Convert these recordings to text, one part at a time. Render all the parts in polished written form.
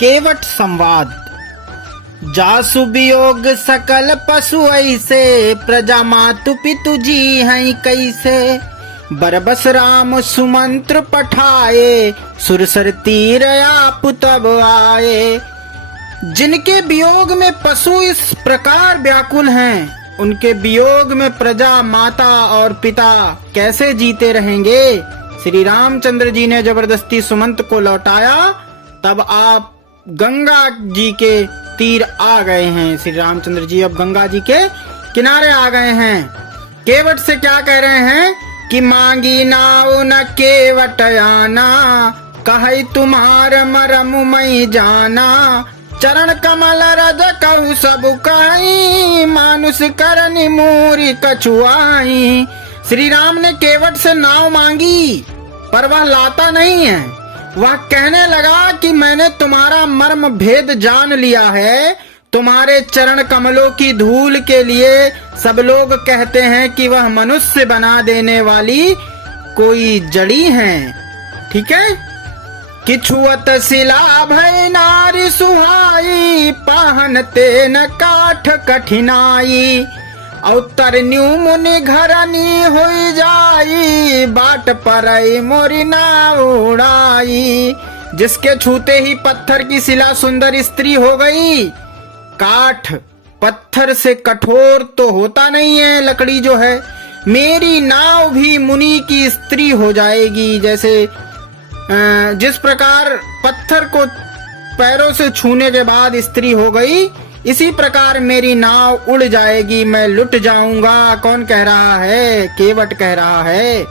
केवट संवाद। जासु वियोग सकल पशु ऐसे, प्रजा मातु पितु जी हैं कैसे। बरबस राम सुमंत्र पठाए, सुरसर तीर आप तब आए। जिनके वियोग में पशु इस प्रकार व्याकुल हैं, उनके वियोग में प्रजा माता और पिता कैसे जीते रहेंगे। श्री रामचंद्र जी ने जबरदस्ती सुमंत को लौटाया, तब आप गंगा जी के तीर आ गए हैं। श्री रामचंद्र जी अब गंगा जी के किनारे आ गए हैं। केवट से क्या कह रहे हैं कि मांगी नाव न केवट आना, कहे तुम्हार मरम मई जाना। चरण कमल रज कहु सब कहीं, मानुष करनी मूरी कछुआई। श्री राम ने केवट से नाव मांगी, पर वह लाता नहीं है। वह कहने लगा कि मैंने तुम्हारा मर्म भेद जान लिया है। तुम्हारे चरण कमलों की धूल के लिए सब लोग कहते हैं कि वह मनुष्य बना देने वाली कोई जड़ी है। ठीक है। कि छुअत शिला भय नारी सुहाई, पाहन ते न काठ कठिनाई। अवतर न्यू मुनि घरनी हो जाई, बाट परई मोरी नाव उड़ाई। जिसके छूते ही पत्थर की शिला सुंदर स्त्री हो गई। काठ पत्थर से कठोर तो होता नहीं है लकड़ी जो है, मेरी नाव भी मुनि की स्त्री हो जाएगी। जैसे जिस प्रकार पत्थर को पैरों से छूने के बाद स्त्री हो गई, इसी प्रकार मेरी नाव उड़ जाएगी, मैं लुट जाऊंगा। कौन कह रहा है? केवट कह रहा है।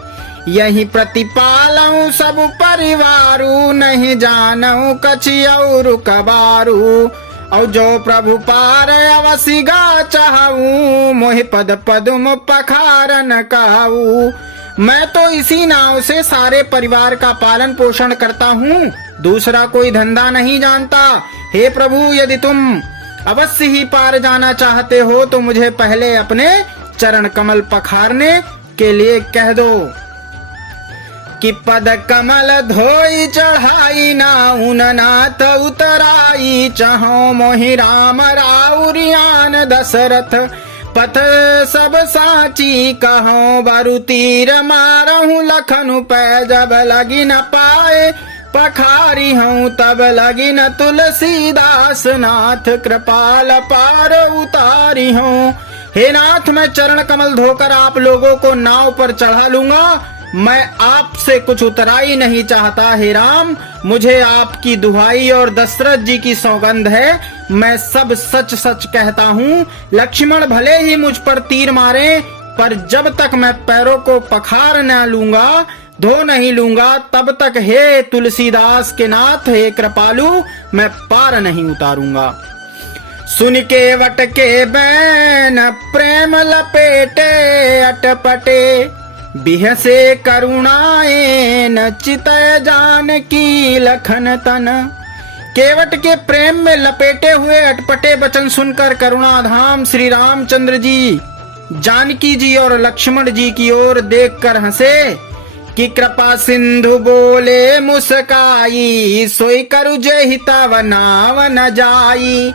यही प्रतिपालऊ सब परिवारू, नहीं जानऊ कछि और कबारू। और जो प्रभु पार अवसिगा चाहूं, मोहि पद पदुम पखारन कहूं। मैं तो इसी नाव से सारे परिवार का पालन पोषण करता हूँ, दूसरा कोई धंधा नहीं जानता। हे प्रभु, यदि तुम अवश्य ही पार जाना चाहते हो तो मुझे पहले अपने चरण कमल पखारने के लिए कह दो। कि पद कमल धोई चढ़ाई, नाउन नाथ उतराई। चहो मोहि राम राउरियान दशरथ, पथ सब साची कहो। बरु तीर मारहूँ लखनु पै, जब लगी न पाए पखारी हूँ तब लगी न। तुलसीदास नाथ कृपाल पार उतारी हूँ। हे नाथ, मैं चरण कमल धोकर आप लोगों को नाव पर चढ़ा लूंगा। मैं आपसे कुछ उतराई नहीं चाहता। हे राम, मुझे आपकी दुहाई और दशरथ जी की सौगंध है, मैं सब सच सच कहता हूँ। लक्ष्मण भले ही मुझ पर तीर मारे, पर जब तक मैं पैरों को पखार न लूंगा, धो नहीं लूंगा, तब तक हे तुलसीदास के नाथ, हे कृपालु, मैं पार नहीं उतारूंगा। सुन के वट के बैन प्रेम लपेटे, अटपटे बिहसे करुणाए न। चित जानकी लखन तन। केवट के प्रेम में लपेटे हुए अटपटे वचन सुनकर करुणाधाम श्री रामचंद्र जी जानकी जी और लक्ष्मण जी की ओर देखकर हंसे। कि कृपा सिंधु बोले मुस्काई, सोई करु जेहि तव नाव न जाई।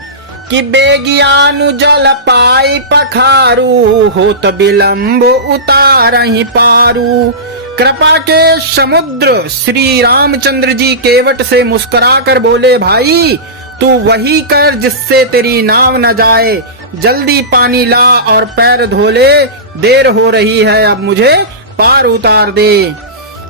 कि बेगियानु जल पाई पखारू, होत विलंब उतारहि पारू। कृपा के समुद्र श्री रामचंद्र जी केवट से मुस्कुराकर बोले, भाई तू वही कर जिससे तेरी नाव न जाए। जल्दी पानी ला और पैर धो ले, देर हो रही है, अब मुझे पार उतार दे।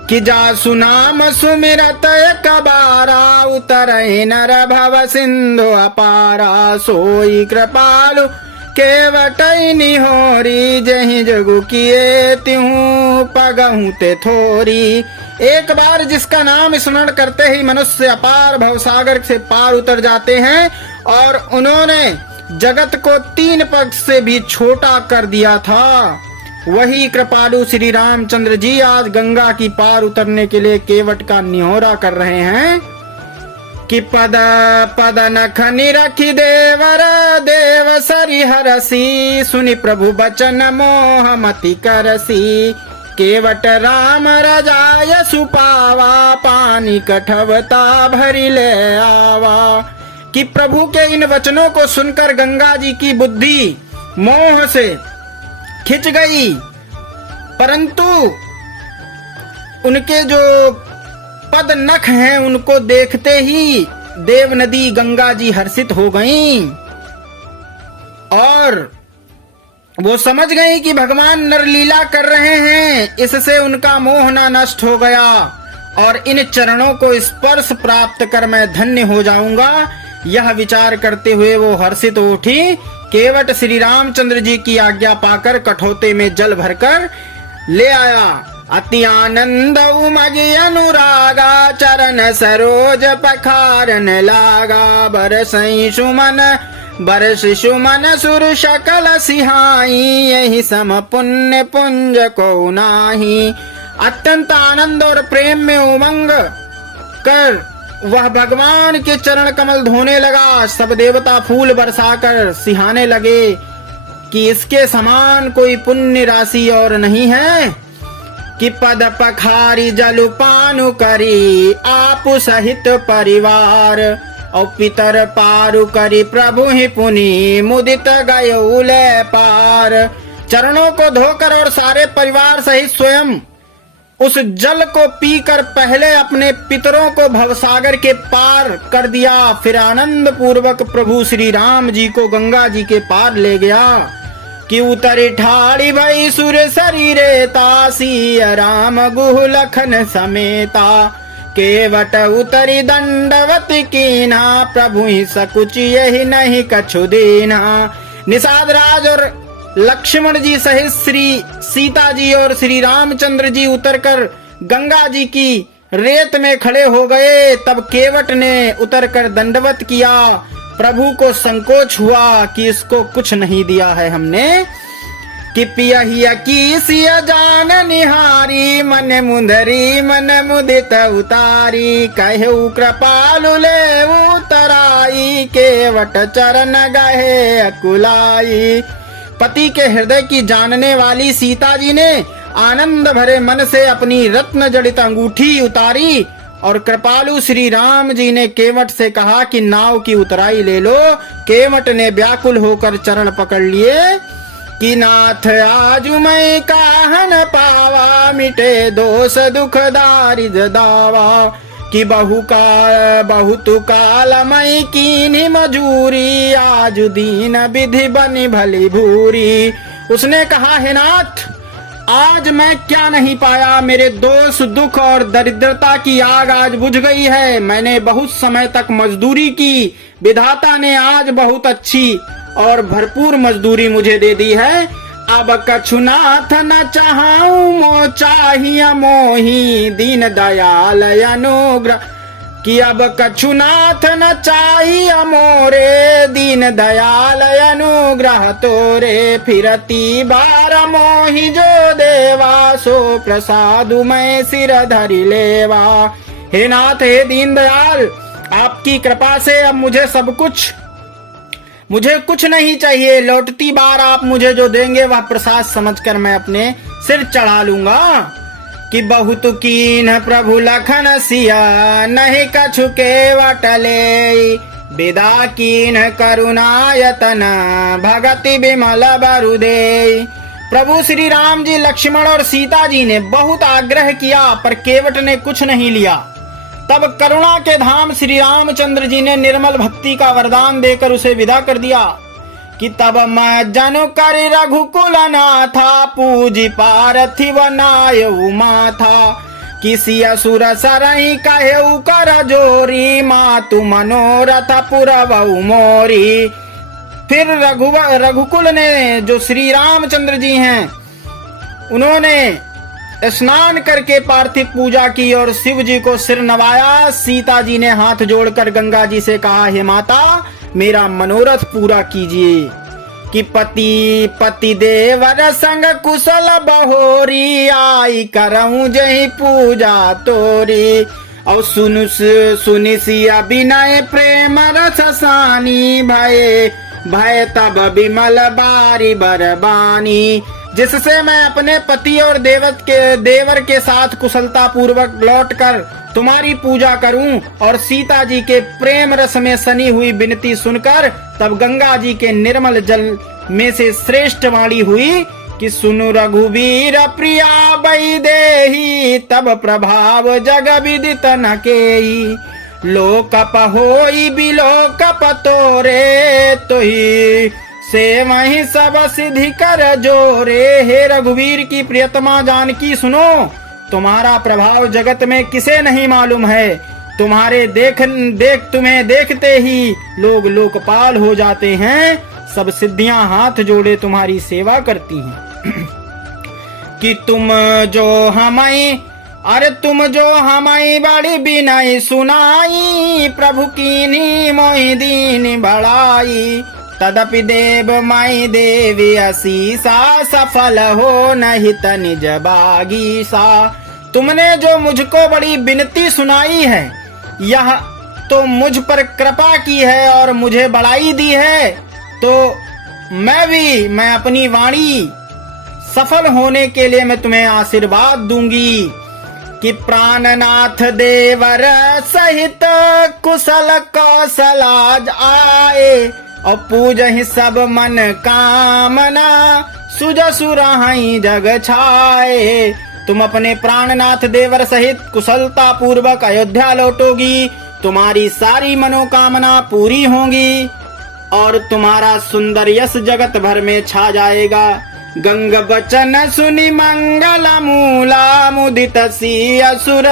कि जासु नाम सुमिरत एक बारा, उतरहि नर भव सिंधु अपारा। सोई कृपालु केवटई निहोरी, जहि जगु किए तिहु पगहु ते थोरी। एक बार जिसका नाम स्मरण करते ही मनुष्य अपार भवसागर से पार उतर जाते हैं, और उन्होंने जगत को 3 पग से भी छोटा कर दिया था, वही कृपालु श्री रामचंद्र जी आज गंगा की पार उतरने के लिए केवट का निहोरा कर रहे हैं। कि पद पद नख निरखि देवर, देव सरि हरसी। सुनि प्रभु बचन मोह मति करसी। केवट राम रजाय सुपावा, पानी कठवता भरी ले आवा। कि प्रभु के इन वचनों को सुनकर गंगा जी की बुद्धि मोह से खिंच गई, परंतु उनके जो पद नख हैं उनको देखते ही देव नदी गंगा जी हर्षित हो गईं और वो समझ गई कि भगवान नरलीला कर रहे हैं, इससे उनका मोह ना नष्ट हो गया और इन चरणों को स्पर्श प्राप्त कर मैं धन्य हो जाऊंगा। यह विचार करते हुए वो हर्षित उठी। केवट श्री रामचंद्र जी की आज्ञा पाकर कठौते में जल भरकर ले आया। अति आनंद उमगे अनुरागा, चरण सरोज पखारन लागा। बरस सुमन सुर शकल सिहाई, यही सम पुण्य पुंज को नाही। अत्यंत आनंद और प्रेम में उमंग कर वह भगवान के चरण कमल धोने लगा। सब देवता फूल बरसाकर सिहाने लगे कि इसके समान कोई पुण्य राशि और नहीं है। कि पद पखारी जलुपानु करी, आप सहित परिवार। और पितर पारु करी प्रभु ही पुनि, मुदित गए पार। चरणों को धोकर और सारे परिवार सहित स्वयं उस जल को पीकर पहले अपने पितरों को भवसागर के पार कर दिया, फिर आनंद पूर्वक प्रभु श्री राम जी को गंगा जी के पार ले गया। कि उतरी ठाड़ी भई सुर शरीरे, तासी राम गुह लखन समेता। केवट उतरी दंडवत कीना, प्रभु ही सकुच यही नहीं कछु दीना। निषाद राज और लक्ष्मण जी सहित श्री सीता जी और श्री रामचंद्र जी उतरकर गंगा जी की रेत में खड़े हो गए। तब केवट ने उतरकर दंडवत किया। प्रभु को संकोच हुआ कि इसको कुछ नहीं दिया है हमने। कि पियहिया की सिया जान निहारी, मन मुंदरी मन मुदित उतारी। कहु कृपालु ले उतराई, केवट चरण गहे अकुलाई। पति के हृदय की जानने वाली सीता जी ने आनंद भरे मन से अपनी रत्न जड़ित अंगूठी उतारी और कृपालु श्री राम जी ने केवट से कहा कि नाव की उतराई ले लो। केवट ने व्याकुल होकर चरण पकड़ लिए। कि नाथ आजु मैं काहन पावा, मिटे दोष दुख दारिद दावा। कि बहुत काल मई कीनी मजूरी, आज दीन विधि बनी भली भूरी। उसने कहा, हे नाथ, आज मैं क्या नहीं पाया, मेरे दोष दुख और दरिद्रता की आग आज बुझ गई है। मैंने बहुत समय तक मजदूरी की, विधाता ने आज बहुत अच्छी और भरपूर मजदूरी मुझे दे दी है। अब कछु नाथ न चाहूं मो चाहिए मोही, दीन दयाल अनुग्रह। कि अब कछु नाथ न चाहिए मोरे, दीन दयाल अनुग्रह तोरे। फिरती बार मोहि जो देवा, सो प्रसादु मैं सिर धरि लेवा। हे नाथ, हे दीन दयाल, आपकी कृपा से अब मुझे कुछ नहीं चाहिए। लौटती बार आप मुझे जो देंगे वह प्रसाद समझकर मैं अपने सिर चढ़ा लूंगा। कि बहुत कीन प्रभु लखन सिया, नहीं कछु केवट ले। विदा कीन करुणायतन, भगति विमल बरुदे। प्रभु श्री राम जी, लक्ष्मण और सीता जी ने बहुत आग्रह किया पर केवट ने कुछ नहीं लिया। तब करुणा के धाम श्री रामचंद्र जी ने निर्मल भक्ति का वरदान देकर उसे विदा कर दिया। कि तब मैं जनु कर रघुकुल नाथा, पूजी पार्थिव नाय माथा। किसी असुर सरही कहे कर जोरी, मातु मनोरथ पुरवऊ मोरी। फिर रघुकुल ने, जो श्री रामचंद्र जी हैं, उन्होंने स्नान करके पार्थिव पूजा की और शिव जी को सिर नवाया। सीता जी ने हाथ जोड़कर गंगा जी से कहा, हे माता, मेरा मनोरथ पूरा कीजिए। कि पति देवर संग कुशल बहोरी, आई करऊं जही पूजा तोरी। और सुनि सिया विनय प्रेम रस सानी, भय तब विमल बारी बरबानी। जिससे मैं अपने पति और देवर के साथ कुशलता पूर्वक लौटकर तुम्हारी पूजा करूं। और सीता जी के प्रेम रस में सनी हुई विनती सुनकर तब गंगा जी के निर्मल जल में से श्रेष्ठ वाणी हुई कि सुनु रघुवीर प्रिया बई देही, तब प्रभाव जग विदित न केई। लोकप होई बिलोकप तोरे, तोही से वही सब सिद्धि कर जोरे। हे रघुवीर की प्रियतमा जानकी सुनो, तुम्हारा प्रभाव जगत में किसे नहीं मालूम है। तुम्हें देखते ही लोग लोकपाल हो जाते हैं। सब सिद्धियां हाथ जोड़े तुम्हारी सेवा करती हैं। कि तुम जो हमारी बड़ी बिनय सुनाई, प्रभु कीनी मोहि दीन बढ़ाई। तदपि देव माई देवी असीसा, सफल हो नहीं निज बागीसा। तुमने जो मुझको बड़ी विनती सुनाई है, यह तो मुझ पर कृपा की है और मुझे बढ़ाई दी है, तो मैं अपनी वाणी सफल होने के लिए मैं तुम्हें आशीर्वाद दूंगी कि प्राणनाथ देवर सहित कुशल कौशलाज आए। और पूजहि सब मन कामना, सुजसुरहि जग छाए। तुम अपने प्राणनाथ देवर सहित कुशलता पूर्वक अयोध्या लौटोगी, तुम्हारी सारी मनोकामना पूरी होंगी और तुम्हारा सुंदर यश जगत भर में छा जाएगा। गंग बचन सुनि मंगल मूला, मुदित सी असुर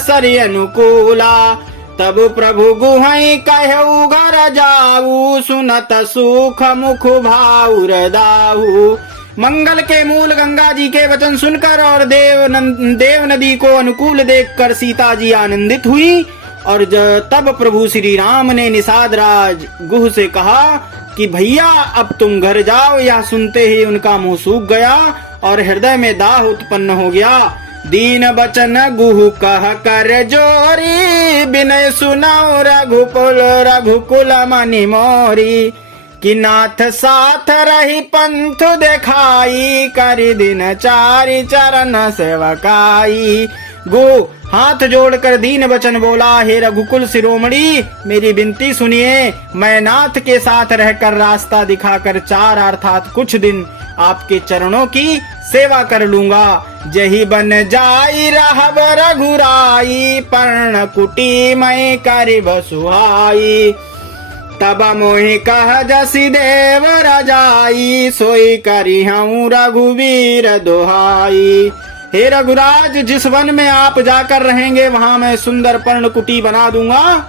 सरि अनुकूला। तब प्रभु गुहई कहु घर जाऊ, सुनत सुख मुख भाउर दाऊ। मंगल के मूल गंगा जी के वचन सुनकर और देव नदी को अनुकूल देखकर सीता जी आनंदित हुई। और तब प्रभु श्री राम ने निषाद राज गुह से कहा कि भैया अब तुम घर जाओ। यह सुनते ही उनका मुंह सूख गया और हृदय में दाह उत्पन्न हो गया। दीन बचन गुहु कह कर जोरी, बिनय सुनाओ रघुकुल मनि मोरी। कि नाथ साथ रही पंथ देखाई, करी दिन चारि चरण सेवकाई। गो हाथ जोड़कर दीन वचन बोला, हे रघुकुल शिरोमणि मेरी विनती सुनिए। मैं नाथ के साथ रहकर रास्ता दिखाकर 4 अर्थात कुछ दिन आपके चरणों की सेवा कर लूंगा। जही बन जाई रहब रघुराई, पर्ण कुटी मई करि बसुहाई। तब मोहि कह जसि देव रजाई, सोई करी हूँ रघुवीर दोहाई। हे रघुराज, जिस वन में आप जाकर रहेंगे वहां मैं सुंदर पर्ण कुटी बना दूंगा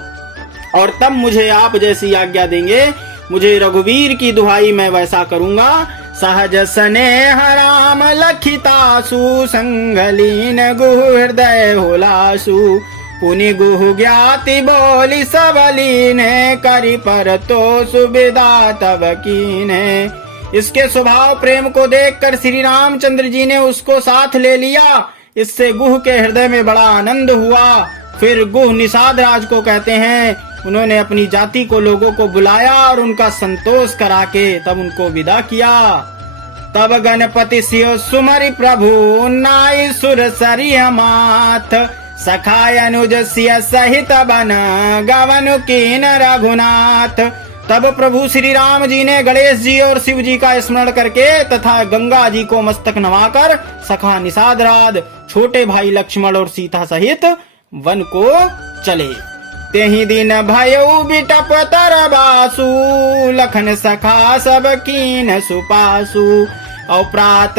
और तब मुझे आप जैसी आज्ञा देंगे। मुझे रघुवीर की दुहाई मैं वैसा करूंगा। सहज स्नेह राम लखितासु, संगलीन गुह हृदय होलासु। पुनि गुह ज्ञाति बोली सबलीन, करि पर तो सुविधा तब कीने। इसके स्वभाव प्रेम को देखकर श्री रामचंद्र जी ने उसको साथ ले लिया। इससे गुह के हृदय में बड़ा आनंद हुआ। फिर गुह निषाद राज को कहते हैं, उन्होंने अपनी जाति को लोगों को बुलाया और उनका संतोष करा के तब उनको विदा किया। तब गणपति सियो सुमरि प्रभु, नाई सुर सरिय माथ। सखाय अनुज सिय सहित बन, गवन कीन रघुनाथ। तब प्रभु श्री राम जी ने गणेश जी और शिव जी का स्मरण करके तथा गंगा जी को मस्तक नवाकर सखा निषाद राज, छोटे भाई लक्ष्मण और सीता सहित वन को चले। तेहि दिन भयो बिटप तरबासु, लखन सखा सब कीन सुपासु। और प्रात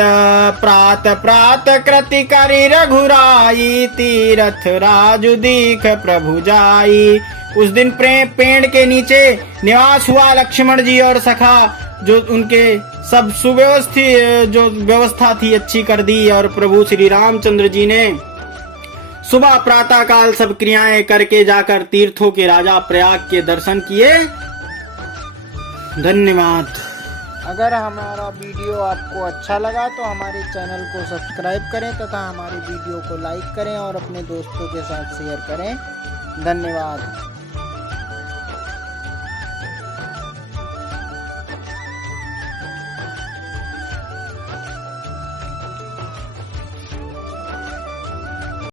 कृति करि रघुराई, तीरथ राजु दीख प्रभु जाई। उस दिन पेड़ के नीचे निवास हुआ लक्ष्मण जी और सखा, जो उनके सब सुव्यवस्थित जो व्यवस्था थी अच्छी कर दी। और प्रभु श्री रामचंद्र जी ने सुबह प्रातः काल सब क्रियाएं करके जाकर तीर्थों के राजा प्रयाग के दर्शन किए। धन्यवाद। अगर हमारा वीडियो आपको अच्छा लगा तो हमारे चैनल को सब्सक्राइब करें तथा हमारे वीडियो को लाइक करें और अपने दोस्तों के साथ शेयर करें। धन्यवाद।